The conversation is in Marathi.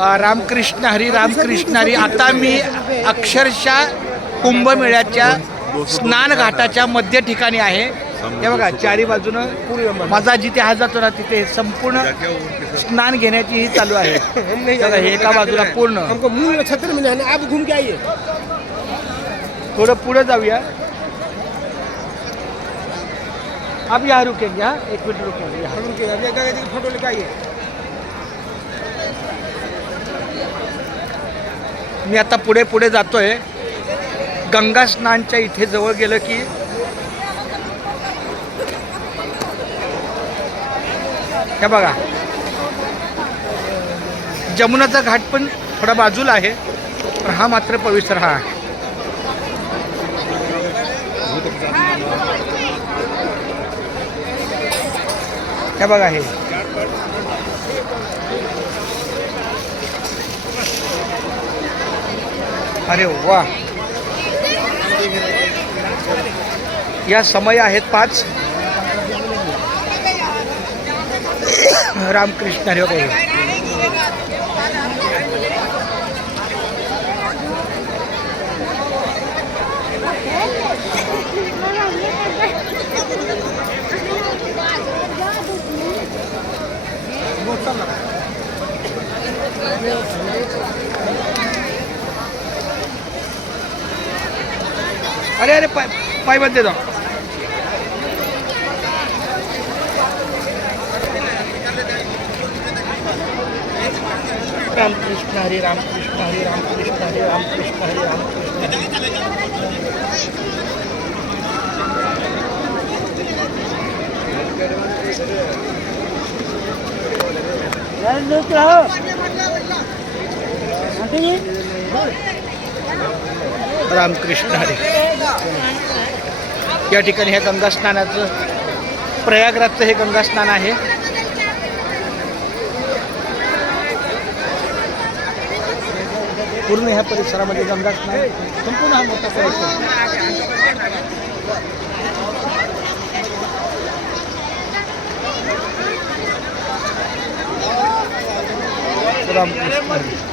रामकृष्ण हरी रामकृष्ण हरी. आता मी अक्षरशः कुंभमेळ्याच्या स्नान घाटाच्या मध्य ठिकाणी आहे. हे बघा चारी बाजूनं माझा जिथे हात जातो ना तिथे संपूर्ण स्नान घेण्याची ही चालू आहे. बघा हे एका बाजूला पूर्ण. थोडं पुढे जाऊया. अब यहाँ रुकेंगे. हाँ एक मिनट रुकेंगे. फोटो लेके आइए. मी आता पुढे पुढे जातोय. गंगा स्नानच्या इथे जवळ गेलं की हे बघा जमुनाचा घाट पण थोडा बाजूला आहे, पण हा मात्र पवित्र हा आहे. हे बघा हे अरे वा. या समय आहेत 5. रामकृष्ण हरी. अरे अरे पाय बंद दे दो. रामकृष्ण हरी रामकृष्ण हरी रामकृष्ण हरी रामकृष्ण हरी रामकृष्ण रामकृष्ण हरी. या ठिकाणी हे गंगा स्नानाचं प्रयागराजचं हे गंगा स्नान आहे. पूर्ण ह्या परिसरामध्ये गंगा स्नान संपूर्ण हा मोठा परिसर. रामकृष्ण हरी.